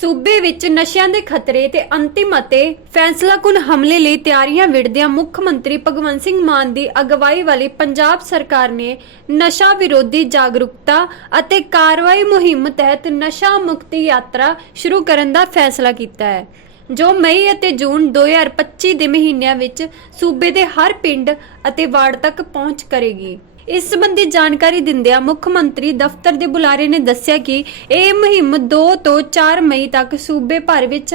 ਸੂਬੇ ਵਿੱਚ ਨਸ਼ਿਆਂ ਦੇ ਖਤਰੇ ਤੇ ਅੰਤਿਮ ਅਤੇ ਫੈਸਲਾਕੁਨ ਹਮਲੇ ਲਈ ਤਿਆਰੀਆਂ ਵਿੜਦਿਆਂ ਮੁੱਖ ਮੰਤਰੀ ਭਗਵੰਤ ਸਿੰਘ ਮਾਨ ਦੀ ਅਗਵਾਈ ਵਾਲੀ ਪੰਜਾਬ ਸਰਕਾਰ ਨੇ ਨਸ਼ਾ ਵਿਰੋਧੀ ਜਾਗਰੂਕਤਾ ਅਤੇ ਕਾਰਵਾਈ ਮੁਹਿੰਮ ਤਹਿਤ ਨਸ਼ਾ ਮੁਕਤੀ ਯਾਤਰਾ ਸ਼ੁਰੂ ਕਰਨ ਦਾ ਫੈਸਲਾ ਕੀਤਾ ਹੈ, ਜੋ ਮਈ ਅਤੇ ਜੂਨ 2025 ਦੇ ਮਹੀਨਿਆਂ ਵਿੱਚ ਸੂਬੇ ਦੇ ਹਰ ਪਿੰਡ ਅਤੇ ਵਾਰਡ ਤੱਕ ਪਹੁੰਚ ਕਰੇਗੀ। ਇਸ ਸੰਬੰਧੀ ਜਾਣਕਾਰੀ ਦਿੰਦਿਆਂ ਮੁੱਖ ਮੰਤਰੀ ਦਫ਼ਤਰ ਦੇ ਬੁਲਾਰੇ ਨੇ ਦੱਸਿਆ ਕਿ ਇਹ ਮੁਹਿੰਮ 2 ਤੋਂ 4 ਮਈ ਤੱਕ ਸੂਬੇ ਭਰ ਵਿੱਚ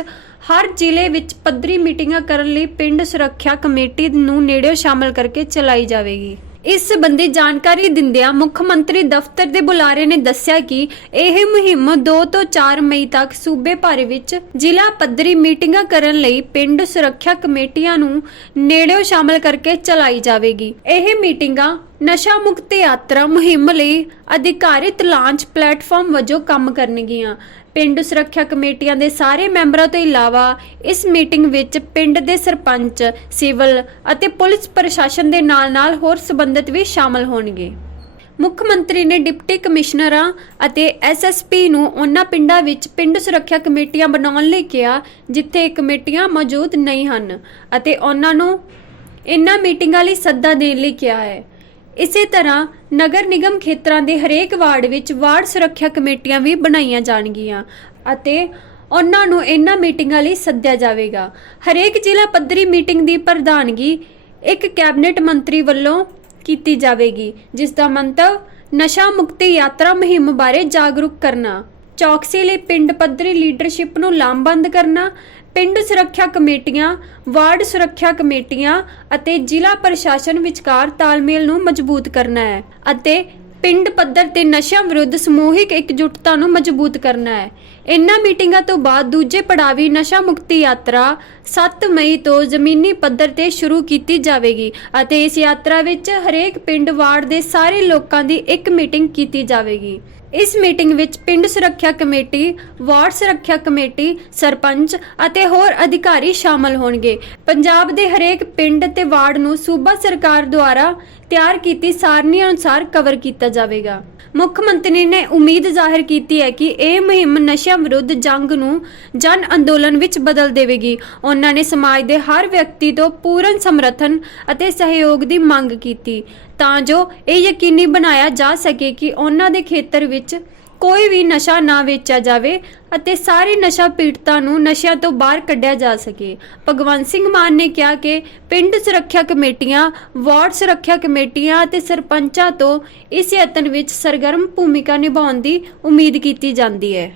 ਹਰ ਜ਼ਿਲ੍ਹੇ ਵਿੱਚ ਪੱਧਰੀ ਮੀਟਿੰਗਾਂ ਕਰਨ ਲਈ ਪਿੰਡ ਸੁਰੱਖਿਆ ਕਮੇਟੀ ਨੂੰ ਨੇੜਿਓਂ ਸ਼ਾਮਲ ਕਰਕੇ ਚਲਾਈ ਜਾਵੇਗੀ। ਇਸ ਸੰਬੰਧੀ ਜਾਣਕਾਰੀ ਦਿੰਦਿਆਂ ਮੁੱਖ ਮੰਤਰੀ ਦਫ਼ਤਰ ਦੇ ਬੁਲਾਰੇ ਨੇ ਦੱਸਿਆ ਕਿ ਇਹ ਮੁਹਿੰਮ 2 ਤੋਂ 4 ਮਈ ਤੱਕ ਸੂਬੇ ਭਰ ਵਿੱਚ ਜ਼ਿਲ੍ਹਾ ਪੱਧਰੀ ਮੀਟਿੰਗਾਂ ਕਰਨ ਲਈ ਪਿੰਡ ਸੁਰੱਖਿਆ ਕਮੇਟੀਆਂ ਨੂੰ ਨੇੜਿਓਂ ਸ਼ਾਮਲ ਕਰਕੇ ਚਲਾਈ ਜਾਵੇਗੀ। ਇਹ ਮੀਟਿੰਗਾਂ ਨਸ਼ਾ ਮੁਕਤ ਯਾਤਰਾ ਮੁਹਿੰਮ ਲਈ ਅਧਿਕਾਰਿਤ ਲਾਂਚ ਪਲੇਟਫਾਰਮ ਵਜੋਂ ਕੰਮ ਕਰਨਗੀਆਂ। ਪਿੰਡ ਸੁਰੱਖਿਆ ਕਮੇਟੀਆਂ ਦੇ ਸਾਰੇ ਮੈਂਬਰਾਂ ਤੋਂ ਇਲਾਵਾ ਇਸ ਮੀਟਿੰਗ ਵਿੱਚ ਪਿੰਡ ਦੇ ਸਰਪੰਚ, ਸਿਵਲ ਅਤੇ ਪੁਲਿਸ ਪ੍ਰਸ਼ਾਸਨ ਦੇ ਨਾਲ-ਨਾਲ ਹੋਰ ਸਬੰਧਤ ਵੀ ਸ਼ਾਮਲ ਹੋਣਗੇ। ਮੁੱਖ ਮੰਤਰੀ ਨੇ ਡਿਪਟੀ ਕਮਿਸ਼ਨਰਾਂ ਅਤੇ ਐਸਐਸਪੀ ਨੂੰ ਉਹਨਾਂ ਪਿੰਡਾਂ ਵਿੱਚ ਪਿੰਡ ਸੁਰੱਖਿਆ ਕਮੇਟੀਆਂ ਬਣਾਉਣ ਲਈ ਕਿਹਾ, ਜਿੱਥੇ ਕਮੇਟੀਆਂ ਮੌਜੂਦ ਨਹੀਂ ਹਨ ਅਤੇ ਉਹਨਾਂ ਨੂੰ ਇਨ੍ਹਾਂ ਮੀਟਿੰਗਾਂ ਲਈ ਸੱਦਾ ਦੇਣ ਲਈ ਕਿਹਾ ਹੈ। ਇਸੇ ਤਰ੍ਹਾਂ ਨਗਰ ਨਿਗਮ ਖੇਤਰਾਂ ਦੇ ਹਰੇਕ ਵਾਰਡ ਵਿੱਚ ਵਾਰਡ ਸੁਰੱਖਿਆ ਕਮੇਟੀਆਂ ਵੀ ਬਣਾਈਆਂ ਜਾਣਗੀਆਂ ਅਤੇ ਉਹਨਾਂ ਨੂੰ ਇਹਨਾਂ ਮੀਟਿੰਗਾਂ ਲਈ ਸੱਦਿਆ ਜਾਵੇਗਾ। ਹਰੇਕ ਜ਼ਿਲ੍ਹਾ ਪੱਧਰੀ ਮੀਟਿੰਗ ਦੀ ਪ੍ਰਧਾਨਗੀ ਇੱਕ ਕੈਬਨਿਟ ਮੰਤਰੀ ਵੱਲੋਂ ਕੀਤੀ ਜਾਵੇਗੀ, ਜਿਸ ਦਾ ਮੰਤਵ ਨਸ਼ਾ ਮੁਕਤੀ ਯਾਤਰਾ ਮੁਹਿੰਮ ਬਾਰੇ ਜਾਗਰੂਕ ਕਰਨਾ। ਚੌਕਸੀ ਲਈ ਪਿੰਡ ਪੱਧਰੀ ਲੀਡਰਸ਼ਿਪ ਨੂੰ ਲਾਮਬੰਦ ਕਰਨਾ, ਪਿੰਡ ਸੁਰੱਖਿਆ ਕਮੇਟੀਆਂ, ਵਾਰਡ ਸੁਰੱਖਿਆ ਕਮੇਟੀਆਂ ਅਤੇ ਜ਼ਿਲ੍ਹਾ ਪ੍ਰਸ਼ਾਸਨ ਵਿਚਕਾਰ ਤਾਲਮੇਲ ਨੂੰ ਮਜ਼ਬੂਤ ਕਰਨਾ ਹੈ ਅਤੇ ਪਿੰਡ ਪੱਧਰ ਤੇ ਨਸ਼ਿਆਂ ਵਿਰੁੱਧ ਸਮੂਹਿਕ ਇਕਜੁੱਟਤਾ ਨੂੰ ਮਜ਼ਬੂਤ ਕਰਨਾ ਹੈ। ਇਨ੍ਹਾਂ ਮੀਟਿੰਗਾਂ ਤੋਂ ਬਾਅਦ ਦੂਜੇ ਪੜਾਵੀ ਨਸ਼ਾ ਮੁਕਤੀ ਯਾਤਰਾ 7 ਮਈ ਤੋਂ ਜ਼ਮੀਨੀ ਪੱਧਰ ਤੇ ਸ਼ੁਰੂ ਕੀਤੀ ਜਾਵੇਗੀ ਅਤੇ ਇਸ ਯਾਤਰਾ ਵਿੱਚ ਹਰੇਕ ਪਿੰਡ, ਵਾਰਡ ਦੇ ਸਾਰੇ ਲੋਕਾਂ ਦੀ ਇੱਕ ਮੀਟਿੰਗ ਕੀਤੀ ਜਾਵੇਗੀ। ਇਸ ਮੀਟਿੰਗ ਵਿੱਚ ਪਿੰਡ ਸੁਰੱਖਿਆ ਕਮੇਟੀ, ਵਾਰਡ ਸੁਰੱਖਿਆ ਕਮੇਟੀ, ਸਰਪੰਚ ਅਤੇ ਹੋਰ ਅਧਿਕਾਰੀ ਸ਼ਾਮਲ ਹੋਣਗੇ। ਪੰਜਾਬ ਦੇ ਹਰੇਕ ਪਿੰਡ ਤੇ ਵਾਰਡ ਨੂੰ ਸੂਬਾ ਸਰਕਾਰ ਦੁਆਰਾ ਤਿਆਰ ਕੀਤੀ, ਸਾਰਣੀ ਅਨੁਸਾਰ ਕਵਰ ਕੀਤਾ ਜਾਵੇਗਾ। ਮੁੱਖ ਮੰਤਰੀ ਨੇ ਉਮੀਦ ਜ਼ਾਹਿਰ ਕੀਤੀ ਹੈ ਕਿ ਇਹ ਮੁਹਿੰਮ ਨਸ਼ਿਆਂ ਵਿਰੁੱਧ ਜੰਗ ਨੂੰ ਜਨ ਅੰਦੋਲਨ ਵਿੱਚ ਬਦਲ ਦੇਵੇਗੀ। ਉਹਨਾਂ ਨੇ ਸਮਾਜ ਦੇ ਹਰ ਵਿਅਕਤੀ ਤੋਂ ਪੂਰਨ ਸਮਰਥਨ ਅਤੇ ਸਹਿਯੋਗ ਦੀ ਮੰਗ ਕੀਤੀ ਤਾਂ ਜੋ ਇਹ ਯਕੀਨੀ ਬਣਾਇਆ ਜਾ ਸਕੇ ਕਿ ਉਹਨਾਂ ਦੇ ਖੇਤਰ ਵਿੱਚ ਕੋਈ ਵੀ ਨਸ਼ਾ ਨਾ ਵੇਚਿਆ ਜਾਵੇ ਅਤੇ ਸਾਰੇ ਨਸ਼ਾ ਪੀੜਤਾਂ ਨੂੰ ਨਸ਼ਿਆਂ ਤੋਂ ਬਾਹਰ ਕੱਢਿਆ ਜਾ ਸਕੇ। ਭਗਵੰਤ ਸਿੰਘ ਮਾਨ ਨੇ ਕਿਹਾ ਕਿ ਪਿੰਡ ਸੁਰੱਖਿਆ ਕਮੇਟੀਆਂ, ਵਾਰਡ ਸੁਰੱਖਿਆ ਕਮੇਟੀਆਂ ਅਤੇ ਸਰਪੰਚਾਂ ਤੋਂ ਇਸ ਯਤਨ ਵਿੱਚ ਸਰਗਰਮ ਭੂਮਿਕਾ ਨਿਭਾਉਣ ਦੀ ਉਮੀਦ ਕੀਤੀ ਜਾਂਦੀ ਹੈ।